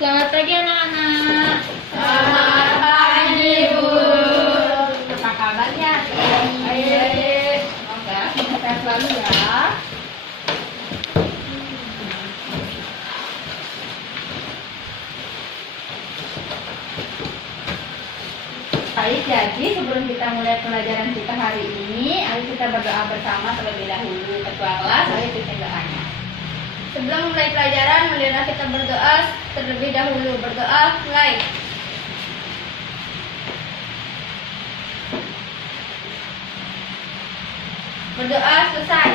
Selamat pagi anak-anak. Selamat pagi, Bu. Apa kabarnya? Baik. Semoga sehat selalu ya. Baik, jadi sebelum kita mulai pelajaran kita hari ini, ayo kita berdoa bersama terlebih dahulu. Ketua kelas, ayo pimpin doanya. Sebelum mulai pelajaran, marilah kita berdoa terlebih dahulu. Berdoa, mulai. Berdoa, selesai.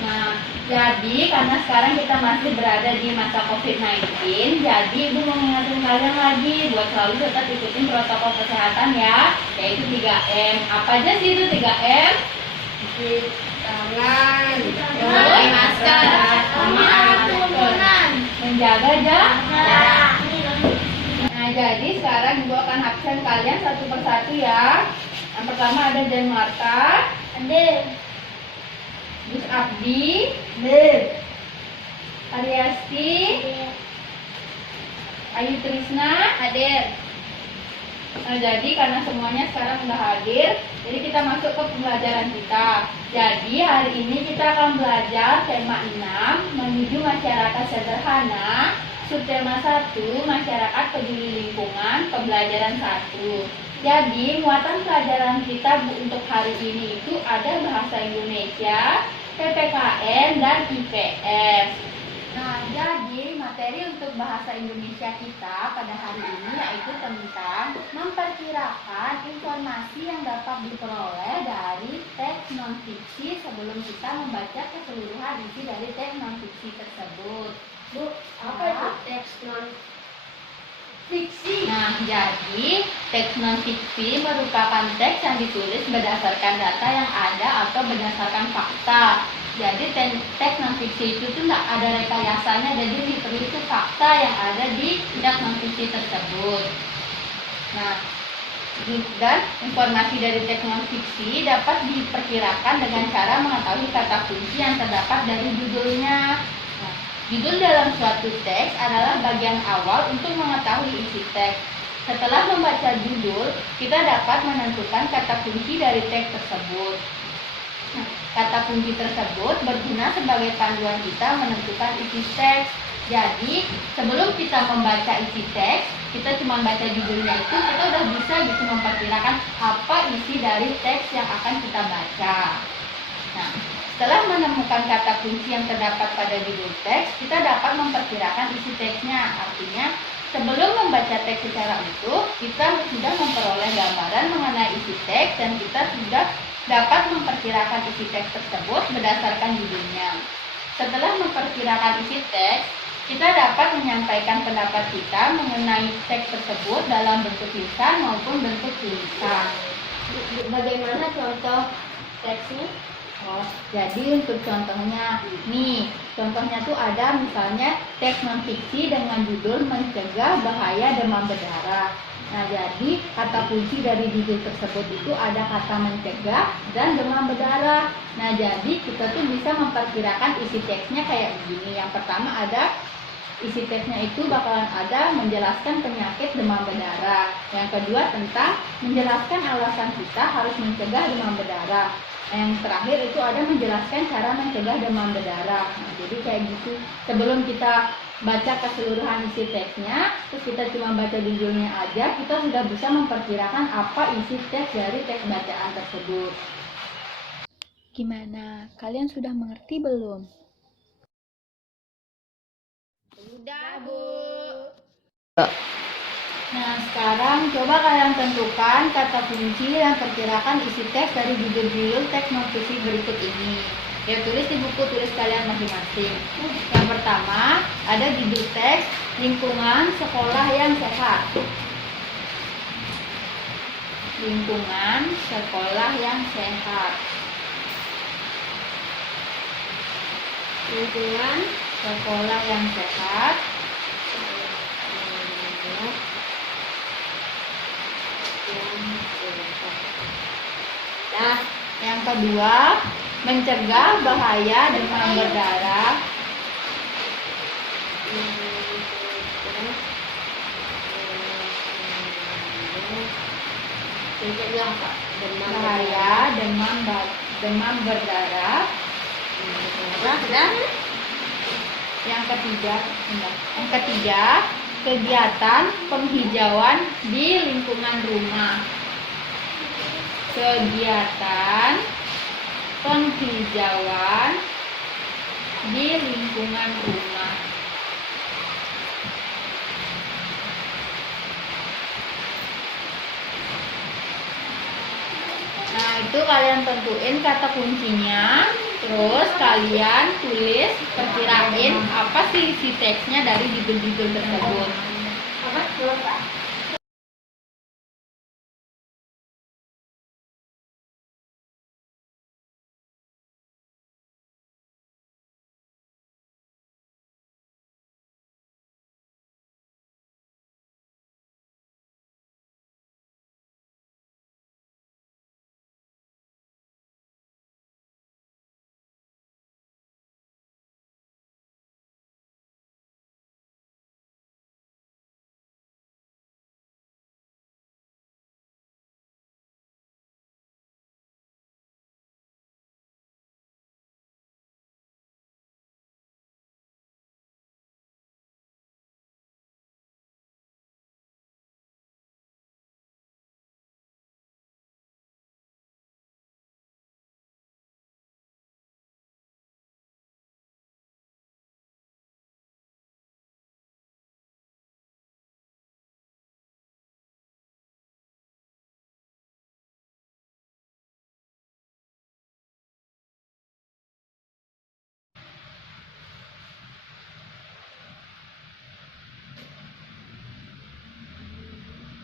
Nah, jadi karena sekarang kita masih berada di masa COVID-19, jadi Ibu mau mengingatkan kalian lagi buat selalu tetap ikutin protokol kesehatan ya, yaitu 3M. Apa aja sih itu 3M? Cuci tangan, Pakai masker, sama alat kerumunan. menjaga jarak. Nah, jadi sekarang Ibu akan absen kalian satu persatu ya. Yang pertama ada Jan Marta, Gus Abdi, Ariasti, Ayu Trisna, Hadir. Nah, jadi karena semuanya sekarang sudah hadir, jadi kita masuk ke pembelajaran kita. Jadi hari ini kita akan belajar tema 6, menuju masyarakat sederhana, subtema 1, masyarakat peduli lingkungan, pembelajaran 1. Jadi muatan pelajaran kita untuk hari ini itu ada bahasa Indonesia, PPKN, dan IPS. Nah, jadi materi untuk bahasa Indonesia kita pada hari ini yaitu tentang memperkirakan informasi yang dapat diperoleh dari teks non-fiksi sebelum kita membaca keseluruhan isi dari teks non-fiksi tersebut. Bu, apa itu teks non fiksi? Nah, jadi teks non-fiksi merupakan teks yang ditulis berdasarkan data yang ada atau berdasarkan fakta. Jadi teks non-fiksi itu tuh nggak ada rekayasanya, jadi literally itu fakta yang ada di teks non-fiksi tersebut. Nah, dan informasi dari teks non-fiksi dapat diperkirakan dengan cara mengetahui kata kunci yang terdapat dari judulnya. Nah, judul dalam suatu teks adalah bagian awal untuk mengetahui isi teks. Setelah membaca judul, kita dapat menentukan kata kunci dari teks tersebut. Nah, kata kunci tersebut berguna sebagai panduan kita menentukan isi teks. Jadi, sebelum kita membaca isi teks, kita cuma baca judulnya itu, kita udah bisa gitu memperkirakan apa isi dari teks yang akan kita baca. Nah, setelah menemukan kata kunci yang terdapat pada judul teks, kita dapat memperkirakan isi teksnya. Artinya, sebelum membaca teks secara utuh, kita sudah memperoleh gambaran mengenai isi teks dan kita sudah dapat memperkirakan isi teks tersebut berdasarkan judulnya. Setelah memperkirakan isi teks, kita dapat menyampaikan pendapat kita mengenai teks tersebut dalam bentuk lisan maupun bentuk tulisan. Bagaimana contoh teksnya? Oh, jadi untuk contohnya, nih, contohnya tuh ada misalnya teks non-fiksi dengan judul mencegah bahaya demam berdarah. Nah, jadi kata kunci dari judul tersebut itu ada kata mencegah dan demam berdarah. Nah, jadi kita tuh bisa memperkirakan isi teksnya kayak begini. Yang pertama ada isi teksnya itu bakalan ada menjelaskan penyakit demam berdarah. Yang kedua tentang menjelaskan alasan kita harus mencegah demam berdarah. Yang terakhir itu ada menjelaskan cara mencegah demam berdarah. Nah, jadi kayak gitu. Sebelum kita baca keseluruhan isi teksnya, terus kita cuma baca judulnya aja, kita sudah bisa memperkirakan apa isi teks dari teks bacaan tersebut. Gimana? Kalian sudah mengerti belum? Sudah, Bu. Nah, sekarang coba kalian tentukan kata kunci dan perkirakan isi teks dari judul-judul teks non-fiksi berikut ini. Ya, tulis di buku tulis kalian masing-masing. Yang pertama, ada judul teks lingkungan sekolah yang sehat. Lingkungan sekolah yang sehat. Lingkungan Sekolah yang sehat. Nah, yang kedua, mencegah bahaya demam berdarah. Penyakitnya apa? Bahaya demam berdarah. Dan Yang ketiga, kegiatan penghijauan di lingkungan rumah. Kegiatan penghijauan di lingkungan rumah. Nah, itu kalian tentuin kata kuncinya, terus kalian tulis, perkirain apa sih isi teksnya dari judul-judul tersebut. apa?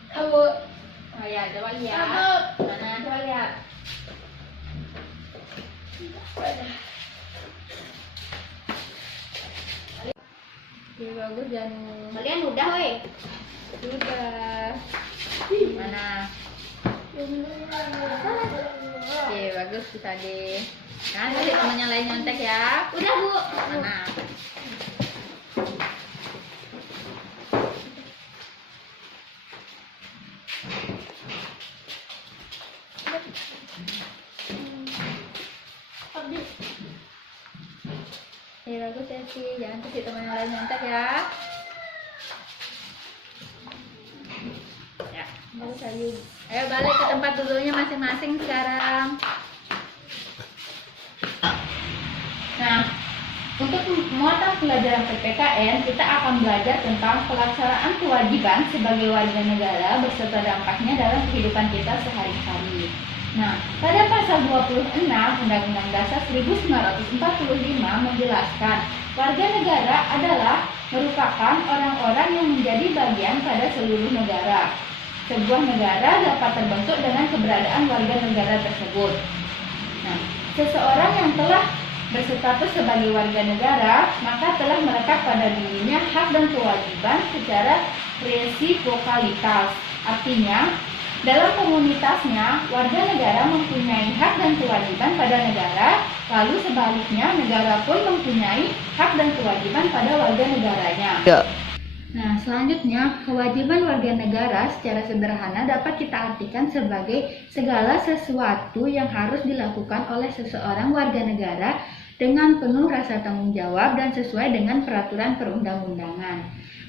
Kamu Oh ya, coba lihat. Kamu. Mana coba lihat. Oke, bagus Janu. kalian udah weh. Sudah. Mana? Oke, bagus bisa deh. Kan kasih temannya lain nyontek ya. Udah Bu. Mana? Oke, bagus ya sih. Jangan kasih temannya lain nyontek ya. Ya, bagus Ayu. Ayo balik ke tempat duduknya masing-masing sekarang. Nah, untuk muatan pelajaran PPKN, kita akan belajar tentang pelaksanaan kewajiban sebagai warga negara beserta dampaknya dalam kehidupan kita sehari-hari. Nah, pada pasal 26 Undang-Undang Dasar 1945 menjelaskan warga negara adalah merupakan orang-orang yang menjadi bagian pada seluruh negara. Sebuah negara dapat terbentuk dengan keberadaan warga negara tersebut. Nah, seseorang yang telah berstatus sebagai warga negara, maka telah melekat pada dirinya hak dan kewajiban secara resipokalitas. Artinya, dalam komunitasnya, warga negara mempunyai hak dan kewajiban pada negara, lalu sebaliknya negara pun mempunyai hak dan kewajiban pada warga negaranya. Nah, selanjutnya, kewajiban warga negara secara sederhana dapat kita artikan sebagai segala sesuatu yang harus dilakukan oleh seseorang warga negara dengan penuh rasa tanggung jawab dan sesuai dengan peraturan perundang-undangan.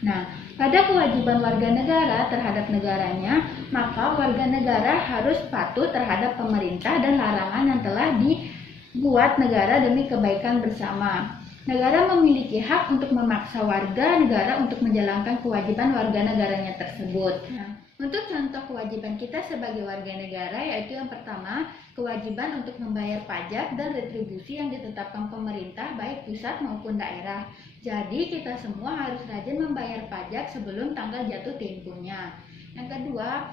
Nah, pada kewajiban warga negara terhadap negaranya, maka warga negara harus patuh terhadap pemerintah dan larangan yang telah dibuat negara demi kebaikan bersama. Negara memiliki hak untuk memaksa warga negara untuk menjalankan kewajiban warga negaranya tersebut. Nah, untuk contoh kewajiban kita sebagai warga negara yaitu yang pertama, kewajiban untuk membayar pajak dan retribusi yang ditetapkan pemerintah baik pusat maupun daerah. Jadi kita semua harus rajin membayar pajak sebelum tanggal jatuh temponya. Yang kedua,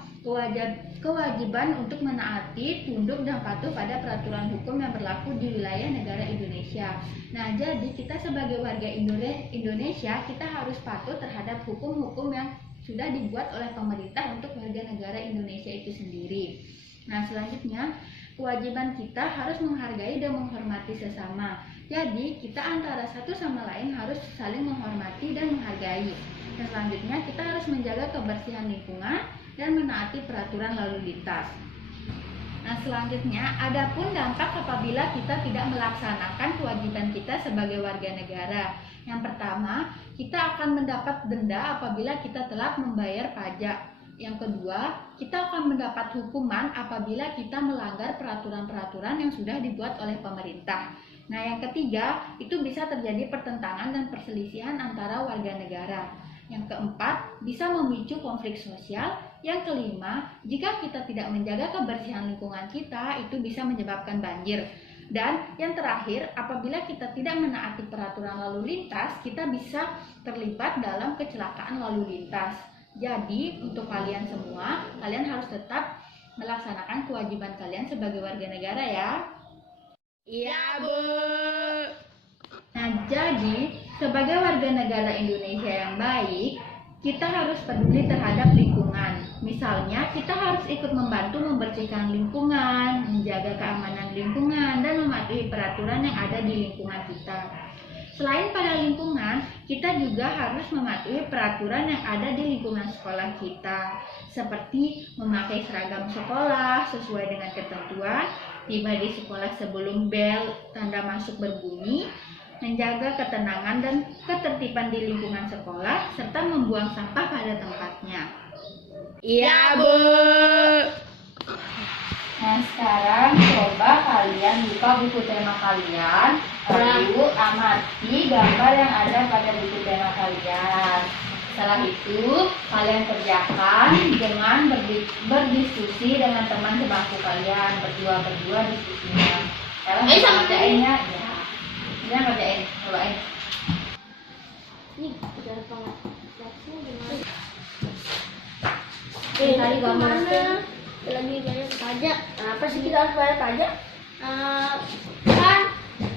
kewajiban untuk menaati, tunduk dan patuh pada peraturan hukum yang berlaku di wilayah negara Indonesia. Nah, jadi kita sebagai warga Indonesia, kita harus patuh terhadap hukum-hukum yang sudah dibuat oleh pemerintah untuk warga negara Indonesia itu sendiri. Nah, selanjutnya, kewajiban kita harus menghargai dan menghormati sesama. Jadi, kita antara satu sama lain harus saling menghormati dan menghargai. Dan selanjutnya, kita harus menjaga kebersihan lingkungan, dan menaati peraturan lalu lintas. Nah, selanjutnya, adapun dampak apabila kita tidak melaksanakan kewajiban kita sebagai warga negara. Yang pertama, kita akan mendapat denda apabila kita telat membayar pajak. Yang kedua, kita akan mendapat hukuman apabila kita melanggar peraturan-peraturan yang sudah dibuat oleh pemerintah. Nah, yang ketiga, itu bisa terjadi pertentangan dan perselisihan antara warga negara. Yang keempat, bisa memicu konflik sosial. Yang kelima, jika kita tidak menjaga kebersihan lingkungan kita, itu bisa menyebabkan banjir. Dan yang terakhir, apabila kita tidak menaati peraturan lalu lintas, kita bisa terlibat dalam kecelakaan lalu lintas. Jadi, untuk kalian semua, kalian harus tetap melaksanakan kewajiban kalian sebagai warga negara ya. Iya, Bu. Nah, jadi sebagai warga negara Indonesia yang baik, kita harus peduli terhadap lingkungan. Misalnya, kita harus ikut membantu membersihkan lingkungan, menjaga keamanan lingkungan, dan mematuhi peraturan yang ada di lingkungan kita. Selain pada lingkungan, kita juga harus mematuhi peraturan yang ada di lingkungan sekolah kita, seperti memakai seragam sekolah sesuai dengan ketentuan, tiba di sekolah sebelum bel tanda masuk berbunyi, menjaga ketenangan dan ketertiban di lingkungan sekolah, serta membuang sampah pada tempatnya. Iya, Bu. Nah, sekarang coba kalian buka buku tema kalian, lalu amati gambar yang ada pada buku tema kalian. Setelah itu, kalian kerjakan dengan berdiskusi dengan teman sebangku kalian, berdua diskusinya. Kalian bisa ngerjainnya, ya. Kalian kerjain, cobain. Nih, udah pengatnya gimana? Tadi gambar Lagi bayar pajak. Kenapa sih kita harus bayar pajak? Kan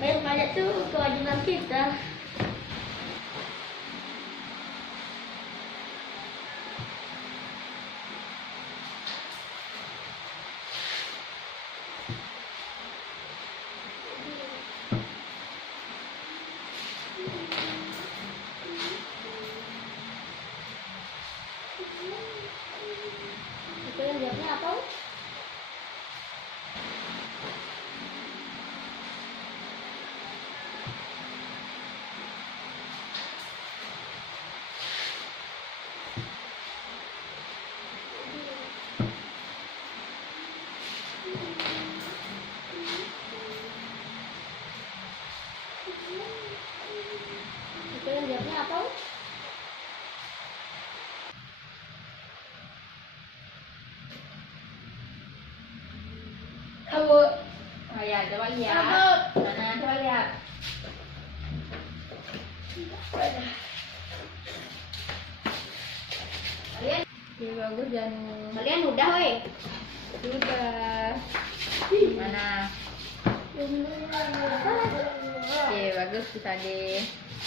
bayar pajak tuh kewajiban kita. Itu yang jawabnya apa? Itu yang jawabnya apa? Kamu, oh ya, coba lihat. Kamu. Mana, coba lihat. Kalian, ya bagus dan Kalian udah, weh. sudah. Mana? Oke, bagus bisa deh.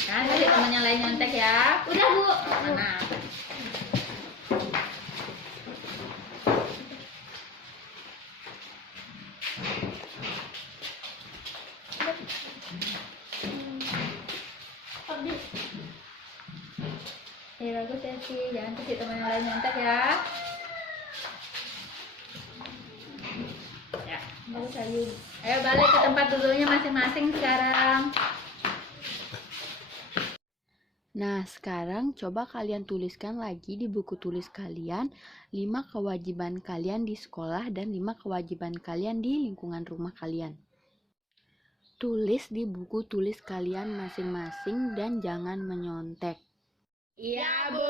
Kan tadi temannya lain nyontek ya. Udah, Bu. Mana? Abdi. Oke, bagus ya sih. Jangan kasih temannya lain nyontek ya. Ya, bagus Ayu. Ayo balik ke tempat duduknya masing-masing sekarang. Nah, sekarang coba kalian tuliskan lagi di buku tulis kalian 5 kewajiban kalian di sekolah dan 5 kewajiban kalian di lingkungan rumah kalian. Tulis di buku tulis kalian masing-masing dan jangan menyontek. Iya, Bu.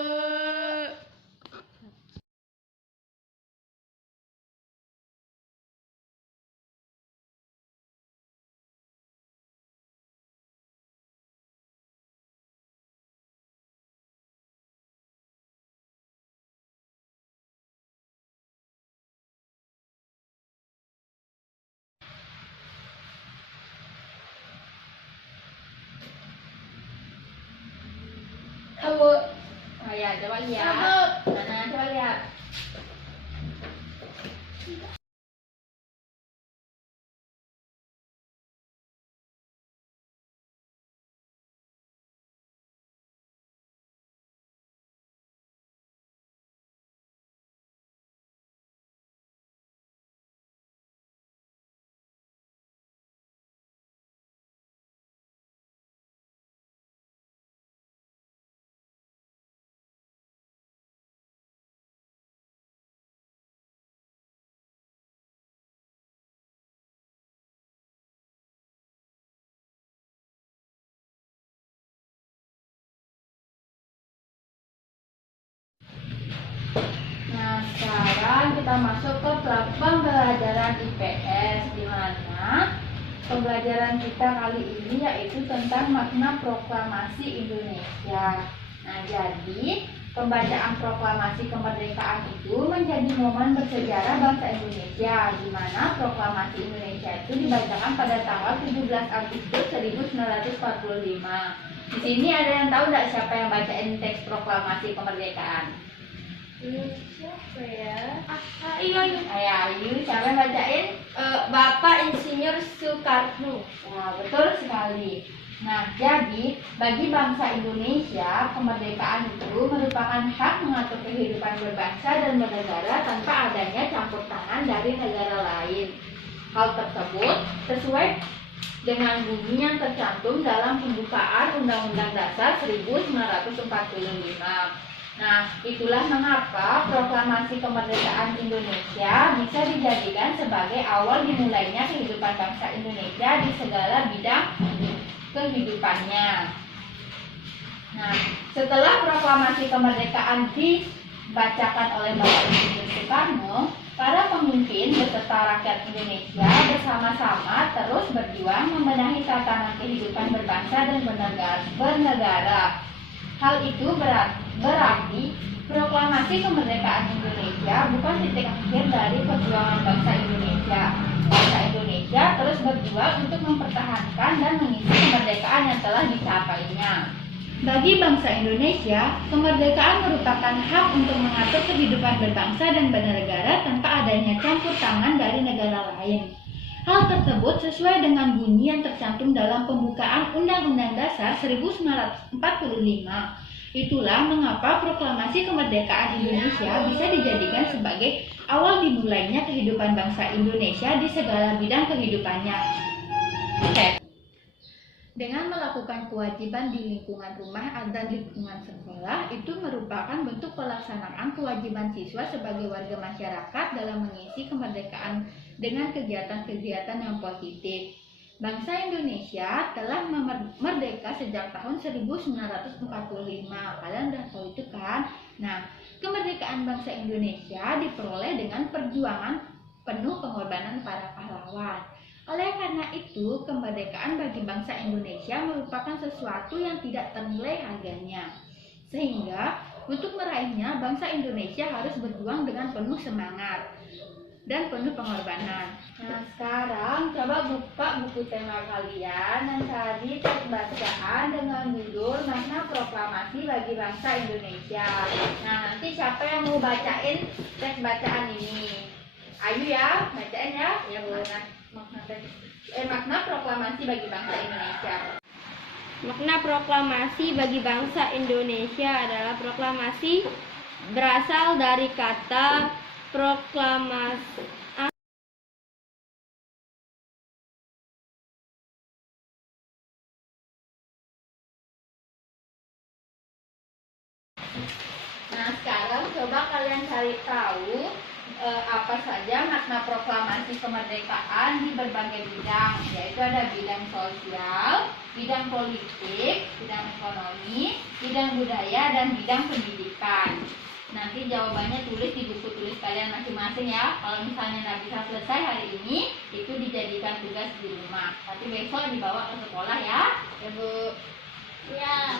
Kamu, oh ya, coba lihat. Kamu. Mana, coba lihat. sekarang kita masuk ke pembelajaran IPS, di mana pembelajaran kita kali ini yaitu tentang makna proklamasi Indonesia. Nah, jadi pembacaan proklamasi kemerdekaan itu menjadi momen bersejarah bangsa Indonesia, di mana proklamasi Indonesia itu dibacakan pada tanggal 17 Agustus 1945. Di sini ada yang tahu nggak siapa yang bacain teks proklamasi kemerdekaan? Siapa ya? Ayo, Ayu, siapa yang bacain? Bapak Insinyur Soekarno. Nah, betul sekali. Nah, jadi bagi bangsa Indonesia, kemerdekaan itu merupakan hak mengatur kehidupan berbangsa dan bernegara tanpa adanya campur tangan dari negara lain. Hal tersebut sesuai dengan bunyi yang tercantum dalam pembukaan Undang-Undang Dasar 1945. Nah, itulah mengapa proklamasi kemerdekaan Indonesia bisa dijadikan sebagai awal dimulainya kehidupan bangsa Indonesia di segala bidang kehidupannya. Nah, setelah proklamasi kemerdekaan dibacakan oleh Bapak Insinyur Soekarno, para pemimpin beserta rakyat Indonesia bersama-sama terus berjuang membenahi tatanan kehidupan berbangsa dan bernegara. Hal itu berarti proklamasi kemerdekaan Indonesia bukan titik akhir dari perjuangan bangsa Indonesia. Bangsa Indonesia terus berjuang untuk mempertahankan dan mengisi kemerdekaan yang telah dicapainya. Bagi bangsa Indonesia, kemerdekaan merupakan hak untuk mengatur kehidupan berbangsa dan bernegara tanpa adanya campur tangan dari negara lain. Hal tersebut sesuai dengan bunyi yang tercantum dalam pembukaan Undang-Undang Dasar 1945. Itulah mengapa proklamasi kemerdekaan Indonesia bisa dijadikan sebagai awal dimulainya kehidupan bangsa Indonesia di segala bidang kehidupannya. Dengan melakukan kewajiban di lingkungan rumah dan lingkungan sekolah, itu merupakan bentuk pelaksanaan kewajiban siswa sebagai warga masyarakat dalam mengisi kemerdekaan dengan kegiatan-kegiatan yang positif. Bangsa Indonesia telah merdeka sejak tahun 1945. Kalian udah tahu itu kan? Nah, kemerdekaan bangsa Indonesia diperoleh dengan perjuangan penuh pengorbanan para pahlawan. Oleh karena itu, kemerdekaan bagi bangsa Indonesia merupakan sesuatu yang tidak ternilai harganya. Sehingga, untuk meraihnya, bangsa Indonesia harus berjuang dengan penuh semangat dan penuh pengorbanan. Nah, sekarang coba buka buku tema kalian dan cari teks bacaan dengan judul Makna Proklamasi bagi Bangsa Indonesia. Nah, nanti siapa yang mau bacain teks bacaan ini? Ayu ya, bacain ya. Ya, Bu. Makna proklamasi bagi bangsa Indonesia. Makna proklamasi bagi bangsa Indonesia adalah proklamasi berasal dari kata proklamasi. Nah, sekarang coba kalian cari tahu apa saja makna proklamasi kemerdekaan di berbagai bidang, yaitu ada bidang sosial, bidang politik, bidang ekonomi, bidang budaya, dan bidang pendidikan. Nanti jawabannya tulis di buku tulis kalian masing-masing ya. Kalau misalnya nggak bisa selesai hari ini, itu dijadikan tugas di rumah. Tapi besok dibawa ke sekolah ya. Ya, Bu. Ya.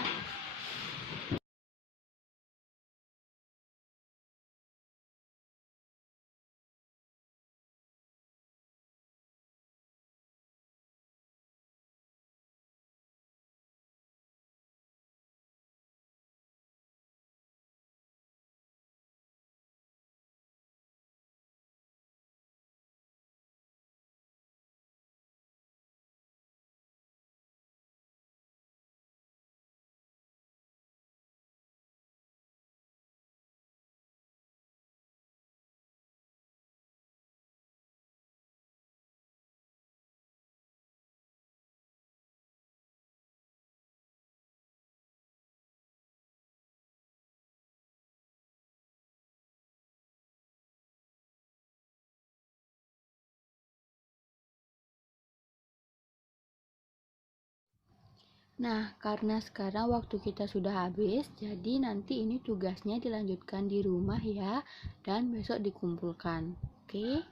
Nah, karena sekarang waktu kita sudah habis, jadi nanti ini tugasnya dilanjutkan di rumah ya, dan besok dikumpulkan. Oke?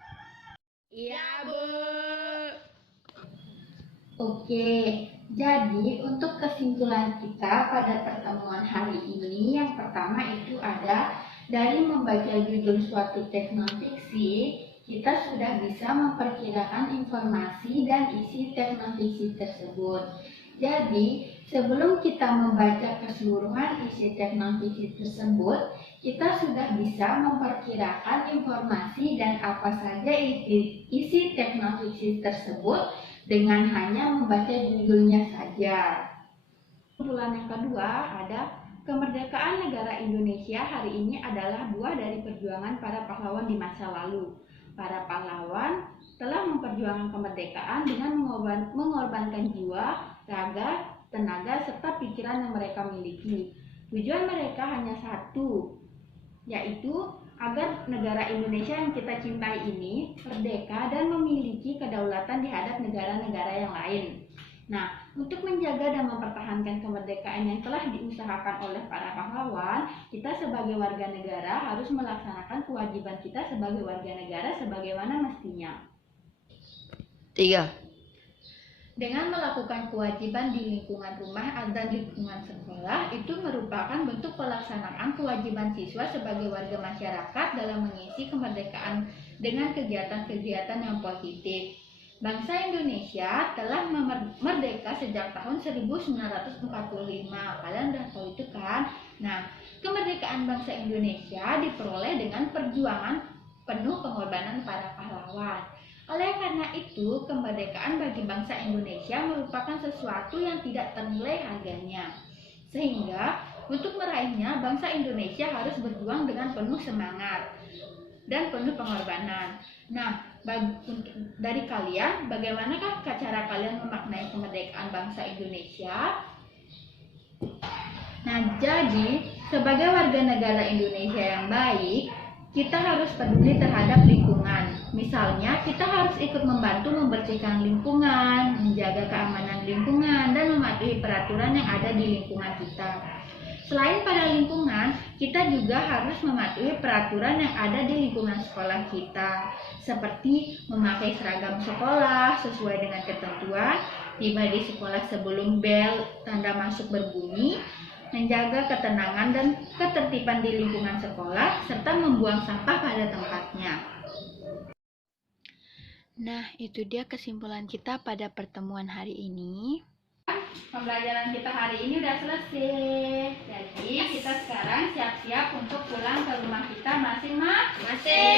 Iya, Bu. Oke, jadi untuk kesimpulan kita pada pertemuan hari ini, yang pertama itu ada dari membaca judul suatu teknon fiksi, kita sudah bisa memperkirakan informasi dan isi teknon fiksi tersebut. Jadi, sebelum kita membaca keseluruhan isi teknon fiksi tersebut, kita sudah bisa memperkirakan informasi dan apa saja isi teknon fiksi tersebut dengan hanya membaca judulnya saja. Kesimpulan yang kedua ada kemerdekaan negara Indonesia hari ini adalah buah dari perjuangan para pahlawan di masa lalu. Para pahlawan telah memperjuangkan kemerdekaan dengan mengorbankan jiwa, raga, tenaga, serta pikiran yang mereka miliki. Tujuan mereka hanya satu, yaitu agar negara Indonesia yang kita cintai ini merdeka dan memiliki kedaulatan di hadap negara-negara yang lain. Nah, untuk menjaga dan mempertahankan kemerdekaan yang telah diusahakan oleh para pahlawan, kita sebagai warga negara harus melaksanakan kewajiban kita sebagai warga negara sebagaimana mestinya. 3. Dengan melakukan kewajiban di lingkungan rumah dan lingkungan sekolah, itu merupakan bentuk pelaksanaan kewajiban siswa sebagai warga masyarakat dalam mengisi kemerdekaan dengan kegiatan-kegiatan yang positif. Bangsa Indonesia telah merdeka sejak tahun 1945. Kalian udah tahu itu kan? Nah, kemerdekaan bangsa Indonesia diperoleh dengan perjuangan penuh pengorbanan para pahlawan. Oleh karena itu, kemerdekaan bagi bangsa Indonesia merupakan sesuatu yang tidak ternilai harganya. Sehingga, untuk meraihnya, bangsa Indonesia harus berjuang dengan penuh semangat dan penuh pengorbanan. Nah, dari kalian, bagaimanakah cara kalian memaknai kemerdekaan bangsa Indonesia? Nah, jadi, sebagai warga negara Indonesia yang baik, kita harus peduli terhadap lingkungan. Misalnya, kita harus ikut membantu membersihkan lingkungan, menjaga keamanan lingkungan, dan mematuhi peraturan yang ada di lingkungan kita. Selain pada lingkungan, kita juga harus mematuhi peraturan yang ada di lingkungan sekolah kita, seperti memakai seragam sekolah sesuai dengan ketentuan, tiba di sekolah sebelum bel tanda masuk berbunyi, menjaga ketenangan dan ketertiban di lingkungan sekolah, serta membuang sampah pada tempatnya. Nah, itu dia kesimpulan kita pada pertemuan hari ini. Pembelajaran kita hari ini udah selesai. Jadi kita sekarang siap-siap untuk pulang ke rumah kita masing-masing.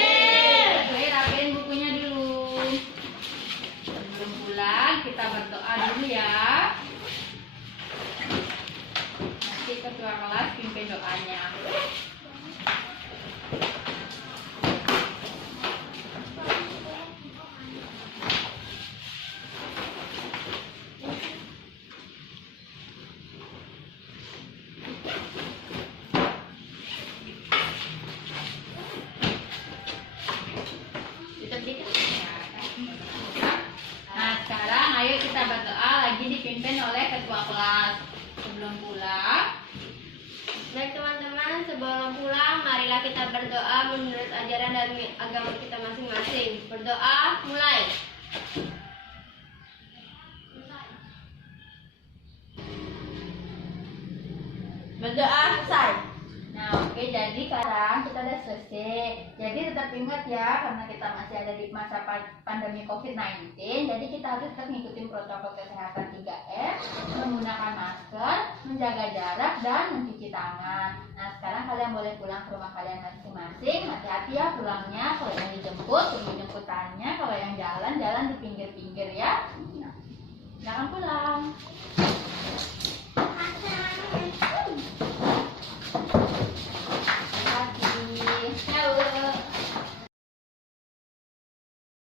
Jadi rapiin bukunya dulu. Sebelum pulang kita berdoa dulu ya. Nanti ketua kelas pimpin doanya. Nah, sekarang ayo kita berdoa lagi dipimpin oleh ketua kelas. Sebelum pulang, Baik teman-teman, sebelum pulang, marilah kita berdoa menurut ajaran dan agama kita masing-masing. Berdoa, mulai. Berdoa, selesai. nah oke, jadi sekarang kita udah selesai. Jadi tetap ingat ya, karena kita masih ada di masa pandemi COVID-19, jadi kita harus tetap mengikuti protokol kesehatan 3M, menggunakan masker, menjaga jarak, dan mencuci tangan. Nah, sekarang kalian boleh pulang ke rumah kalian masing-masing. Hati-hati ya pulangnya, kalau yang dijemput, tunggu jemputannya. Kalau yang jalan, jalan di pinggir-pinggir ya. Nah, jangan pulang.